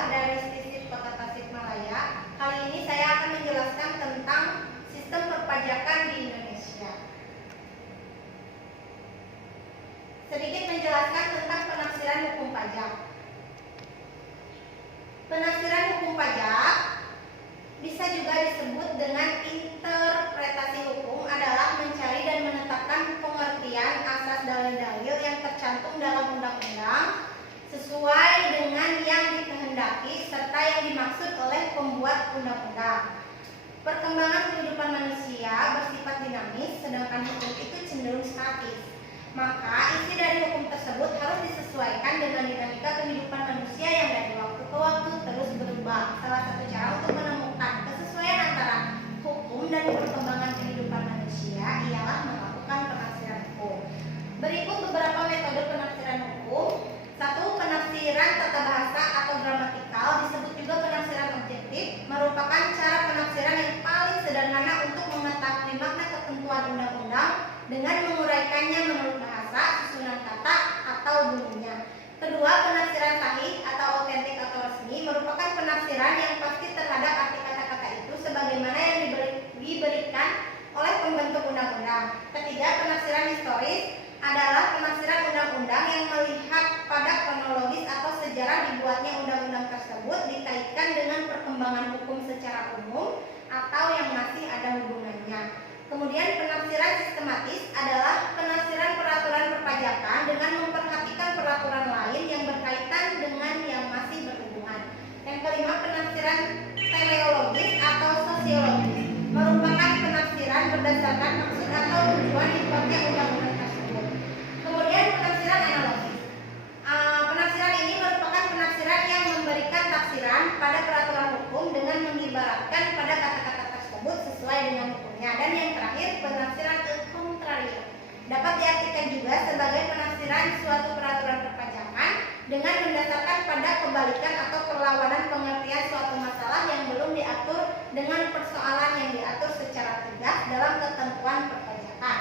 Abdillah dari Sisip Kota Tasikmalaya. Kali ini saya akan menjelaskan tentang sistem perpajakan di Indonesia. Sedikit menjelaskan tentang penafsiran hukum pajak. Penafsiran hukum pajak bisa juga disebut dengan interpretasi hukum, adalah mencari dan menetapkan pengertian asas dalil-dalil yang tercantum dalam undang-undang sesuai dengan yang dikehendaki serta yang dimaksud oleh pembuat undang-undang. Perkembangan kehidupan manusia bersifat dinamis, sedangkan hukum itu cenderung statis. Maka isi dari hukum tersebut harus disesuaikan dengan dinamika kehidupan manusia yang dari waktu ke waktu terus berubah. Salah satu cara untuk menemukan kesesuaian antara hukum dan perkembangan kehidupan manusia ialah melakukan penafsiran hukum. Berikut beberapa metode penafsiran hukum. 1. Penafsiran tata bahasa atau gramatikal, disebut juga penafsiran objektif, merupakan cara penafsiran yang paling sederhana untuk mengetahui makna ketentuan undang-undang dengan menguraikannya menurut bahasa, susunan kata, atau bunyinya. Kedua, penafsiran sahih atau autentik atau resmi, merupakan penafsiran yang pasti terhadap arti kata-kata itu sebagaimana yang diberikan oleh pembentuk undang-undang. Ketiga, penafsiran historis adalah penafsiran undang-undang yang melihat pada kronologis atau sejarah dibuatnya undang-undang tersebut dikaitkan dengan perkembangan hukum secara umum atau yang masih ada hubungannya. Kemudian penafsiran sistematis adalah penafsiran peraturan perpajakan dengan memperhatikan peraturan lain yang berkaitan dengan yang masih berhubungan. Yang kelima, penafsiran teleologis atau sosiologis, merupakan penafsiran berdasarkan maksud atau tujuan dibuatnya undang-undang tersebut. Kemudian penafsiran analogis. Penafsiran ini merupakan penafsiran yang memberikan tafsiran pada peraturan hukum dengan mengibaratkan pada kata-kata tersebut sesuai dengan hukumnya. Dan yang terakhir, penafsiran contrario dapat diartikan juga sebagai penafsiran suatu peraturan perpajakan dengan mendasarkan pada kebalikan atau perlawanan pengertian suatu masalah yang belum diatur dengan persoalan yang diatur secara tegas dalam ketentuan perpajakan.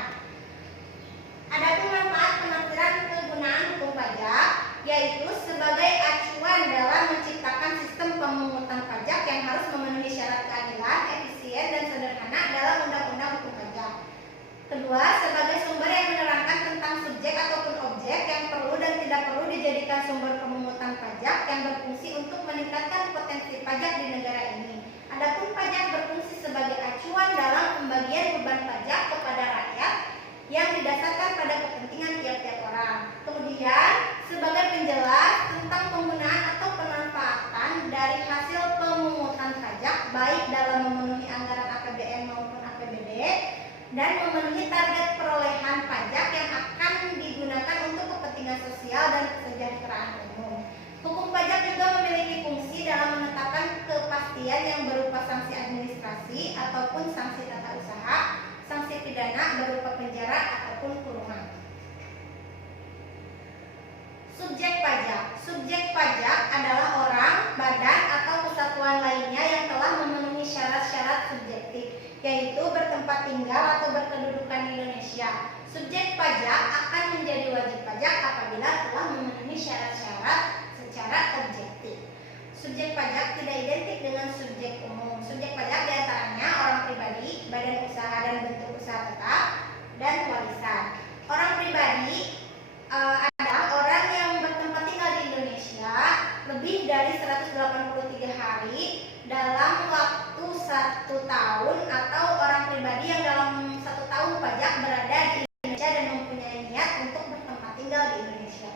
Adapun manfaat penafsiran kegunaan hukum pajak yaitu sebagai acuan dalam menciptakan sistem pemungutan pajak yang harus memenuhi syarat keadilan, efisien, dan sederhana dalam undang-undang hukum pajak. Kedua, sebagai sumber yang menerangkan tentang subjek ataupun objek yang perlu dan tidak perlu dijadikan sumber pemungutan pajak yang berfungsi untuk meningkatkan potensi pajak di negara ini. Adapun pajak berfungsi sebagai acuan dalam pembagian beban pajak kepada rakyat yang didasarkan pada kepentingan tiap-tiap orang. Kemudian, sebagai penjelas tentang penggunaan atau pemanfaatan dari hasil pemungutan pajak baik dalam memenuhi anggaran APBN maupun APBD dan memenuhi target perolehan pajak yang akan digunakan untuk kepentingan sosial dan kesejahteraan umum. Hukum pajak juga memiliki fungsi dalam menetapkan kepastian yang berupa sanksi administrasi ataupun sanksi tata usaha, sanksi pidana berupa penjara ataupun kurungan. Subjek pajak. Subjek pajak adalah orang, badan, atau kesatuan lainnya yang telah memenuhi syarat-syarat subjektif, yaitu bertempat tinggal atau berkedudukan di Indonesia. Subjek pajak akan menjadi wajib pajak apabila telah memenuhi syarat-syarat secara objektif. Subjek pajak tidak identik dengan subjek umum. Subjek pajak diantaranya orang pribadi, badan usaha dan bentuk usaha tetap, dan warisan. Orang pribadi adalah orang yang bertempat tinggal di Indonesia lebih dari 183 hari dalam waktu 1 tahun, atau orang pribadi yang dalam 1 tahun pajak berada di Indonesia dan mempunyai niat untuk bertempat tinggal di Indonesia.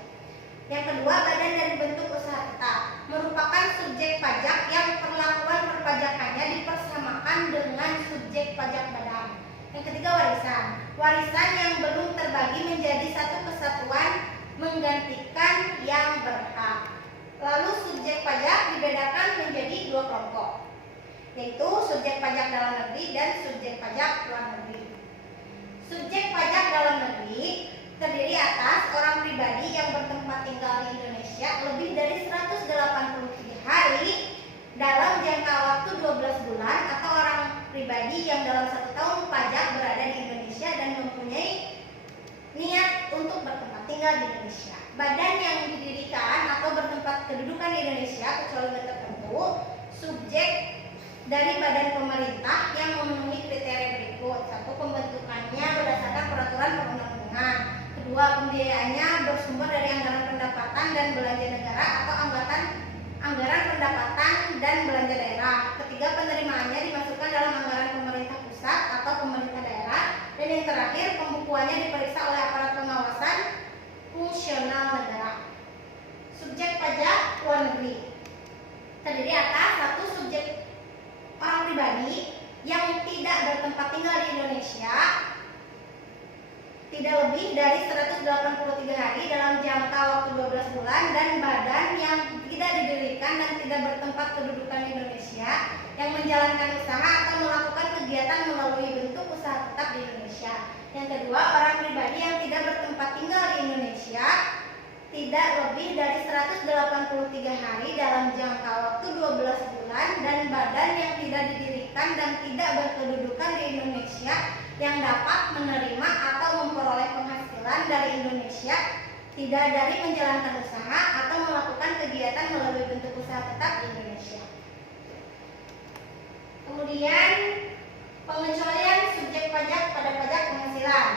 Yang kedua, badan dan bentuk usaha tetap, merupakan subjek pajak yang perlakuan perpajakannya dipersamakan dengan subjek pajak badan. Yang ketiga, warisan. Warisan yang belum terbagi menjadi satu kesatuan menggantikan yang berhak. Lalu subjek pajak dibedakan menjadi 2 kelompok, yaitu subjek pajak dalam negeri dan subjek pajak luar negeri. Subjek pajak dalam negeri terdiri atas orang pribadi yang bertempat tinggal di Indonesia lebih dari 183 hari dalam jangka waktu 12 bulan, atau orang pribadi yang dalam 1 tahun pajak berada di Indonesia dan mempunyai niat untuk bertempat tinggal tinggal di Indonesia. Badan yang didirikan atau bertempat kedudukan di Indonesia kecuali tertentu, subjek dari badan pemerintah yang memenuhi kriteria berikut. 1. Pembentukannya berdasarkan peraturan perundang-undangan. 2. Pembiayaannya bersumber dari anggaran pendapatan dan belanja negara atau anggaran pendapatan dan belanja daerah. 3. Penerimaannya dimasukkan dalam anggaran pemerintah pusat atau pemerintah daerah. Dan yang terakhir, pembukuannya diperiksa oleh aparat pengawasan fungsional negara. Subjek pajak luar negeri terdiri atas 1. Subjek orang pribadi yang tidak bertempat tinggal di Indonesia tidak lebih dari 183 hari dalam jangka waktu 12 bulan, dan badan yang tidak didirikan dan tidak bertempat kedudukan di Indonesia yang menjalankan usaha atau melakukan kegiatan melalui bentuk usaha tetap di Indonesia. Yang kedua, orang pribadi yang tidak bertempat tinggal di Indonesia tidak lebih dari 183 hari dalam jangka waktu 12 bulan, dan badan yang tidak didirikan dan tidak berkedudukan di Indonesia yang dapat menerima atau memperoleh penghasilan dari Indonesia tidak dari menjalankan usaha atau melakukan kegiatan melalui bentuk usaha tetap di Indonesia. Kemudian pengecualian subjek pajak pada pajak penghasilan.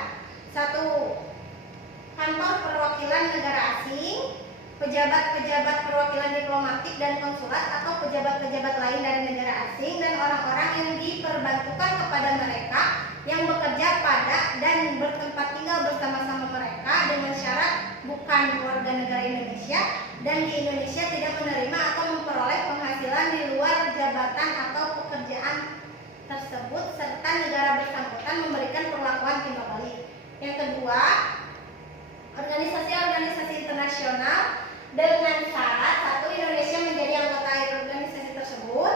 1. Kantor perwakilan negara asing, pejabat-pejabat perwakilan diplomatik dan konsulat atau pejabat-pejabat lain dari negara asing, dan orang-orang yang diperbantukan kepada mereka yang bekerja pada dan bertempat tinggal bersama-sama mereka dengan syarat bukan warga negara Indonesia dan di Indonesia tidak menerima atau memperoleh penghasilan di luar jabatan atau pekerjaan tersebut, serta negara bersangkutan memberikan perlakuan timbal balik. Yang kedua, organisasi-organisasi internasional dengan syarat 1. Indonesia menjadi anggota organisasi tersebut,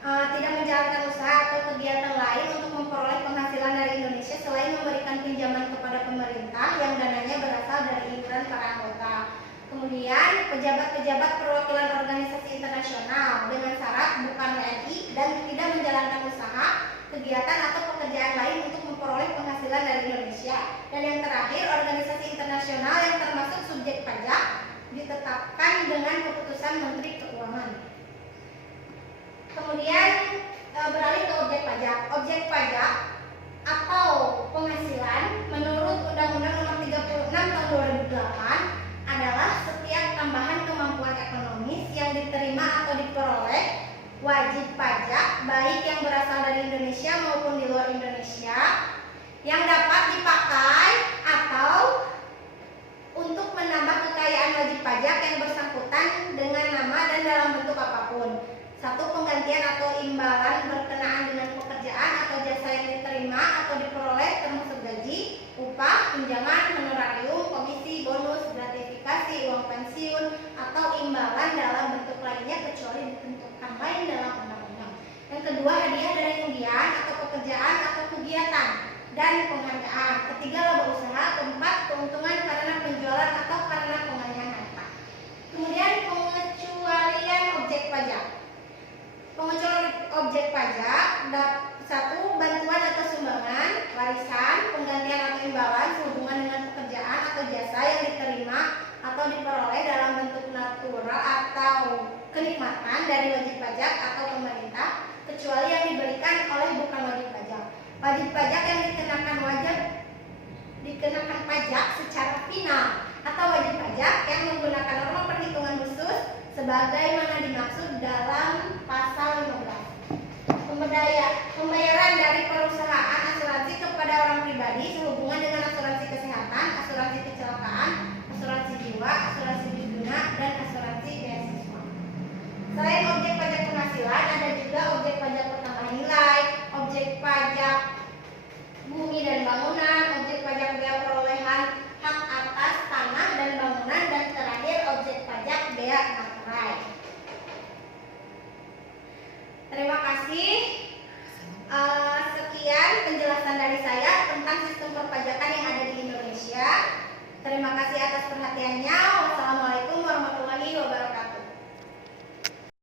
tidak menjalankan usaha atau kegiatan lain untuk memperoleh penghasilan dari Indonesia selain memberikan pinjaman kepada pemerintah yang dananya berasal dari iuran para anggota. Kemudian pejabat-pejabat perwakilan organisasi internasional dengan syarat bukan WNI dan tidak menjalankan usaha, kegiatan atau pekerjaan lain untuk memperoleh penghasilan dari Indonesia. Dan yang terakhir, organisasi internasional yang termasuk subjek pajak ditetapkan dengan keputusan Menteri Keuangan. Kemudian beralih ke objek pajak. Objek pajak atau penghasilan menurut Undang-Undang Nomor 36 Tahun 2008 adalah setiap tambahan kemampuan ekonomis yang diterima atau diperoleh wajib pajak baik yang berasal dari Indonesia maupun di luar Indonesia yang dapat dipakai atau untuk menambah kekayaan wajib pajak yang bersangkutan dengan nama dan dalam bentuk apapun. 1. Penggantian atau imbalan berkenaan dengan pekerjaan atau jasa yang diterima atau diperoleh termasuk gaji, upah, tunjangan, honorarium, komisi, bonus, gratifikasi, uang pensiun, atau imbalan dalam bentuk lainnya kecuali ditentukan lain dalam undang-undang. Yang kedua, hadiah dari undian atau pekerjaan atau kegiatan dan penghargaan. Ketiga, laba usaha. Keempat, keuntungan karena penjualan atau karena pengalihan harta. Kemudian pengecualian objek pajak. Pengecualian objek pajak 1. Bantuan atau sumbangan, warisan, penggantian atau imbalan sehubungan dengan pekerjaan atau jasa yang diterima atau diperoleh dalam bentuk natural atau kenikmatan dari wajib pajak atau pemerintah kecuali yang diberikan oleh bukan wajib pajak. Wajib pajak yang dikenakan pajak secara final atau wajib pajak yang menggunakan norma perhitungan khusus sebagaimana dimaksud dalam pasal 15. Pembayaran dari perusahaan asuransi kepada orang pribadi sehubungan dengan asuransi kesehatan, asuransi kecelakaan, asuransi jiwa, asuransi guna, dan asuransi beasiswa. Selain objek pajak penghasilan, ada juga objek pajak pertambahan nilai, objek pajak bumi dan bangunan, objek pajak bea perolehan hak atas tanah dan bangunan, dan terakhir objek pajak bea materai. Terima kasih. Sekian penjelasan dari saya tentang sistem perpajakan yang ada di Indonesia. Terima kasih atas perhatiannya. Wassalamualaikum warahmatullahi wabarakatuh.